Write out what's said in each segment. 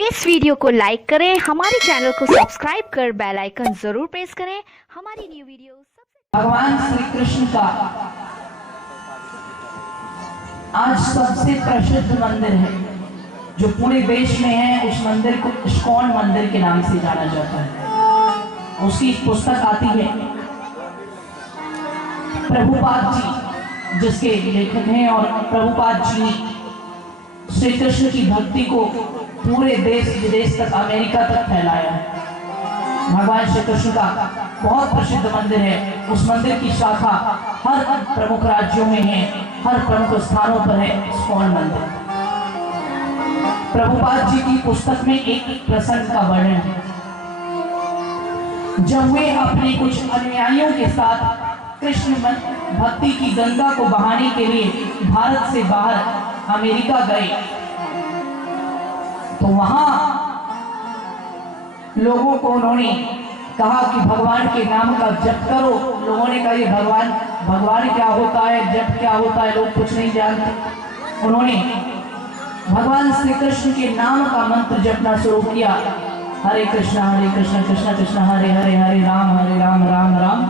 इस वीडियो को लाइक करें, हमारे चैनल को सब्सक्राइब कर बेल आइकन जरूर प्रेस करें हमारी न्यू वीडियो सबसे। भगवान श्री कृष्ण का आज सबसे प्रसिद्ध मंदिर है जो पूरे देश में है। उस मंदिर को इस्कॉन मंदिर के नाम से जाना जाता है। उसकी पुस्तक आती है, प्रभुपाद जी जिसके लेखक हैं, और प्रभुपाद जी श्री कृष्ण की भक्ति को पूरे देश विदेश तक, अमेरिका तक फैलाया है। भगवान श्री कृष्ण का बहुत प्रसिद्ध मंदिर है। उस मंदिर की शाखा हर प्रमुख राज्यों में है, हर प्रमुख स्थानों पर है इस्कॉन मंदिर। प्रभुपाद जी की पुस्तक में एक प्रसंग का वर्णन है। जब वे अपने कुछ अनुयायियों के साथ कृष्ण भक्ति की गंगा को बहाने के लिए भारत से बाहर अमेरिका गए, तो वहां लोगों को उन्होंने कहा कि भगवान के नाम का जप करो। लोगों ने कहा ये भगवान क्या होता है, जप क्या होता है, लोग कुछ नहीं जानते। उन्होंने भगवान श्री कृष्ण के नाम का मंत्र जपना शुरू किया। हरे कृष्णा कृष्ण कृष्ण हरे हरे, हरे राम राम राम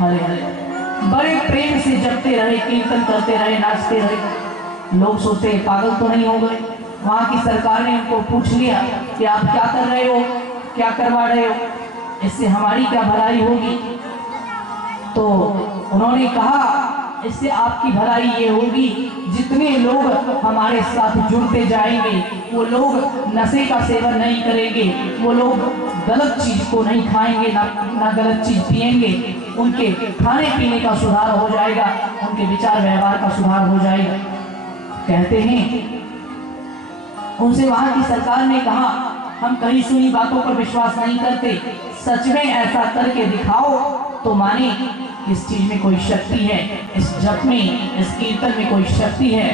हरे हरे। बड़े प्रेम से जपते रहे, कीर्तन करते रहे, नाचते रहे। लोग सोचते पागल तो नहीं हो गए। वहां की सरकार ने उनको पूछ लिया कि आप क्या कर रहे हो, क्या करवा रहे हो, इससे हमारी क्या भलाई होगी। तो उन्होंने कहा इससे आपकी भलाई ये होगी, जितने लोग हमारे साथ जुड़ते जाएंगे वो लोग नशे का सेवन नहीं करेंगे, वो लोग गलत चीज को नहीं खाएंगे, ना गलत चीज पिएंगे, उनके खाने पीने का सुधार हो जाएगा, उनके विचार व्यवहार का सुधार हो जाएगा। कहते हैं उनसे वहां की सरकार ने कहा हम कहीं सुनी बातों पर विश्वास नहीं करते, सच में ऐसा करके दिखाओ तो माने इस चीज में कोई शक्ति है, इस जप में, इस कीर्तन में कोई शक्ति है।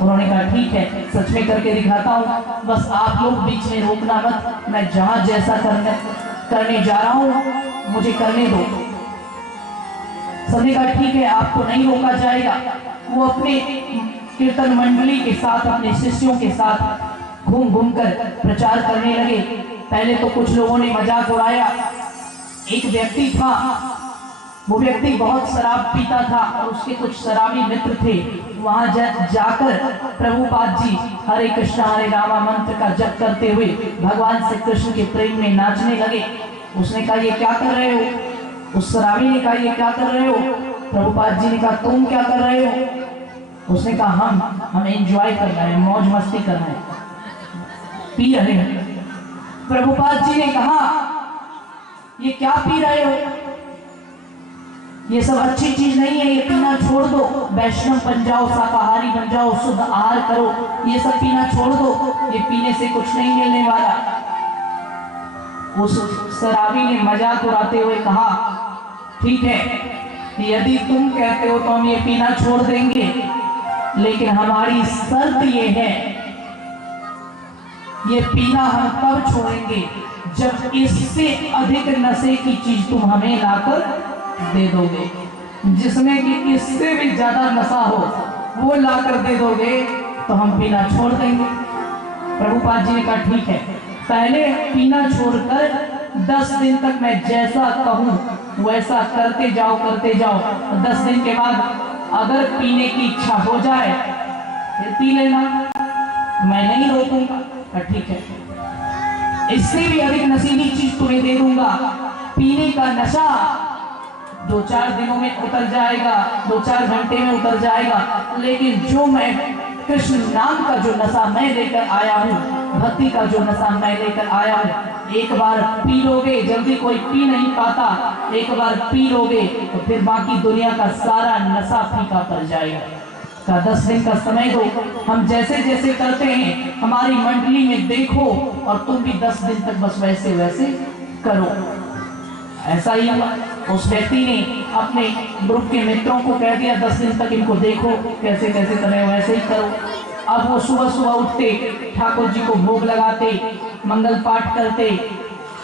उन्होंने कहा ठीक है, सच में करके दिखाता हूँ, बस आप लोग बीच में रोकना मत, मैं जहां जैसा करने जा रहा हूं मुझे करने दो। सबने कहा ठीक है, आपको नहीं रोका जाएगा। वो अपने कीर्तन मंडली के साथ, अपने शिष्यों के साथ घूम घूम कर प्रचार करने लगे। पहले तो कुछ लोगों ने मजाक उड़ाया। एक व्यक्ति था, वो व्यक्ति बहुत शराब पीता था और उसके कुछ शराबी मित्र थे। वहां जाकर प्रभुपाद जी हरे कृष्णा मंत्र का जप करते हुए भगवान श्री कृष्ण के प्रेम में नाचने लगे। उसने कहा ये क्या कर रहे हो? उस शराबी ने कहा ये क्या कर रहे हो? प्रभुपाद जी ने कहा तुम क्या कर रहे हो? उसने कहा हम एंजॉय कर रहे हैं, मौज मस्ती कर रहे हैं, पी रहे हैं। प्रभुपाद जी ने कहा ये क्या पी रहे हो? ये सब अच्छी चीज नहीं है, ये पीना छोड़ दो, वैष्णव बन जाओ, शाकाहारी बन जाओ, शुद्ध आहार करो, ये सब पीना छोड़ दो, ये पीने से कुछ नहीं मिलने वाला। उस शराबी ने मजाक उड़ाते हुए कहा ठीक है, यदि तुम कहते हो तो हम ये पीना छोड़ देंगे, लेकिन हमारी शर्त ये है, ये पीना हम तब छोड़ेंगे जब इससे अधिक नशे की चीज तुम हमें लाकर दे दोगे, जिसमें कि इससे भी ज्यादा नशा हो वो लाकर दे दोगे तो हम पीना छोड़ देंगे। प्रभुपाद जी ने कहा ठीक है, पहले पीना छोड़कर 10 दिन तक मैं जैसा कहूं वैसा करते जाओ 10 दिन के बाद अगर पीने की इच्छा हो जाए फिर पी लेना, मैं नहीं रोकूंगा। ठीक है, इससे भी अधिक नशीली चीज तुम्हें दे दूंगा। पीने का नशा 2-4 दिनों में उतर जाएगा, 2-4 घंटे में उतर जाएगा, लेकिन जो मैं कृष्ण नाम का जो नशा मैं लेकर आया हूँ, भक्ति का जो नशा मैं लेकर आया हूँ, एक बार पी लोगे, जल्दी कोई पी नहीं पाता, एक बार पी लोगे तो फिर बाकी दुनिया का सारा नशा फीका पड़ जाएगा। का 10 दिन का समय दो, हम जैसे जैसे करते हैं हमारी मंडली में देखो, और तुम भी 10 दिन तक बस वैसे वैसे करो। ऐसा ही हुआ। उस व्यक्ति ने अपने ग्रुप के मित्रों को कह दिया 10 दिन तक इनको देखो, कैसे कैसे करें वैसे ही करो। अब वो सुबह सुबह उठते, ठाकुर जी को भोग लगाते, मंगल पाठ करते,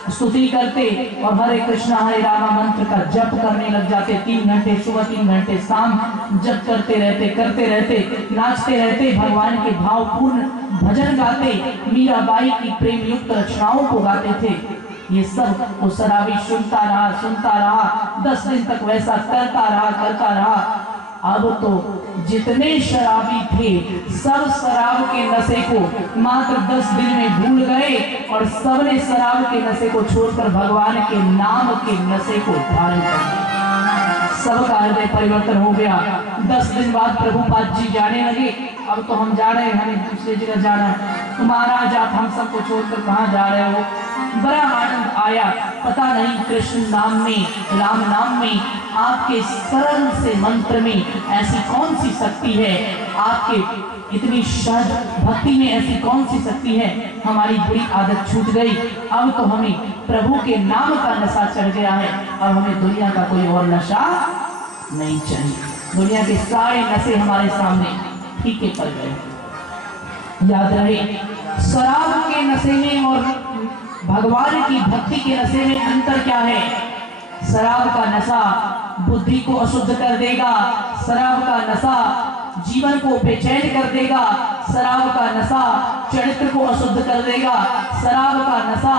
स्तुति करते और हरे कृष्णा हरे रामा मंत्र का जप करने लग जाते। 3 घंटे सुबह, 3 घंटे शाम जप करते रहते, नाचते रहते, भगवान के भावपूर्ण भजन गाते, मीराबाई की प्रेम युक्त रचनाओं को गाते थे। ये सब वो शराबी सुनता रहा 10 दिन तक वैसा करता रहा। अब तो जितने शराबी थे सब शराब के नशे को मात्र 10 दिन में भूल गए और सबने शराब के नशे को छोड़कर भगवान के नाम के नशे को धारण कर लिया। सबका हृदय परिवर्तन हो गया। 10 दिन बाद प्रभुपाद जी जाने लगे, अब तो हम जा रहे हैं, हमें दूसरी जगह जाना है। तो महाराज आप हम सबको छोड़कर कहाँ जा रहे हो? बड़ा आनंद आया। पता नहीं कृष्ण नाम में, राम नाम में, आपके सरल से मंत्र में ऐसी कौन सी शक्ति है, आपके इतनी सहज भक्ति में ऐसी कौन सी शक्ति है। हमारी बुरी आदत छूट गई। अब तो हमें प्रभु के नाम का नशा चढ़ गया है। अब हमें दुनिया का कोई और नशा नहीं चाहिए। दुनिया के सारे नशे हमारे सामने फीके पड़ गए। याद रहे, शराब के नशे में और भगवान की भक्ति के नशे में अंतर क्या है? शराब का नशा बुद्धि को अशुद्ध कर देगा, शराब का नशा जीवन को बेचैन कर देगा, शराब का नशा चरित्र को अशुद्ध कर देगा, शराब का नशा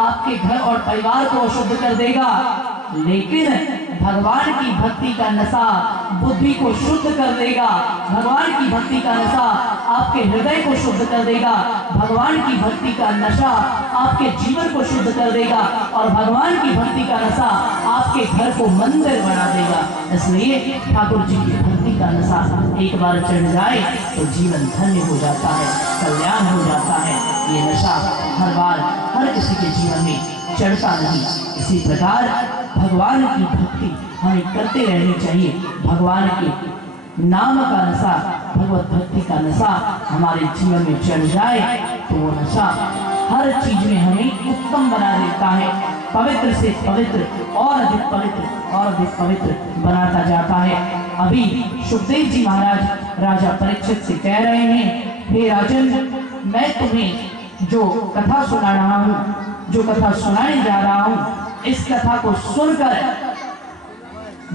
आपके घर और परिवार को अशुद्ध कर देगा। लेकिन भगवान की भक्ति का नशा बुद्धि को शुद्ध कर देगा, भगवान की भक्ति का नशा आपके हृदय को शुद्ध कर देगा, भगवान की भक्ति का नशा आपके जीवन को शुद्ध कर देगा और भगवान की भक्ति का नशा आपके घर को मंदिर बना देगा। इसलिए ठाकुर जी की भक्ति का नशा एक बार चढ़ जाए तो जीवन धन्य हो जाता है, कल्याण हो जाता है। ये नशा हर बार हर किसी के जीवन में चढ़ता नहीं। इसी प्रकार भगवान की भक्ति हमें करते रहनी चाहिए। भगवान के नाम का नशा, भगवत भक्ति का नशा हमारे जीवन में चढ़ जाए तो वो नशा हर चीज में हमें उत्तम बना देता है, पवित्र से पवित्र और अधिक पवित्र और अधिक पवित्र बनाता जाता है। अभी सुखदेव जी महाराज राजा परीक्षित से कह रहे हैं, हे राजन, मैं तुम्हें जो कथा सुना रहा हूँ, जो कथा सुनाने जा रहा हूँ, इस कथा को सुनकर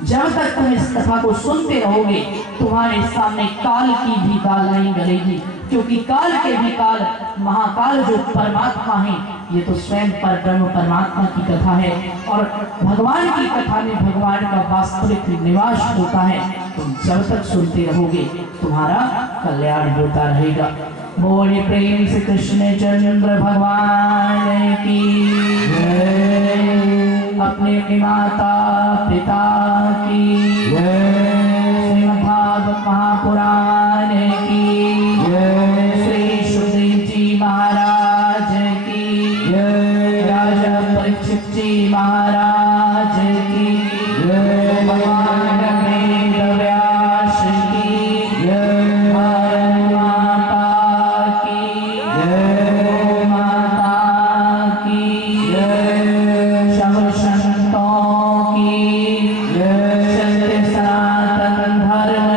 जब तक तुम इस कथा को सुनते रहोगे तुम्हारे सामने काल की भी दाल नहीं गलेगी, क्योंकि काल के भी काल महाकाल जो परमात्मा है, ये तो स्वयं पर ब्रह्म परमात्मा की कथा है और भगवान की कथा में भगवान का वास्तविक निवास होता है। तुम जब तक सुनते रहोगे तुम्हारा कल्याण होता रहेगा। बोले प्रेम से कृष्ण चंद्र भगवान की जय, अपने माता पिता की जय, श्रीमद्भागवत महापुराण की जय, श्री सुखदेव जी महाराज की जय, राजा परीक्षित जी महाराज की जय, भगवान वेद व्यास की जय, माता की जय, माता की जय, सब संतों की जय, सत्य सनातन धर्म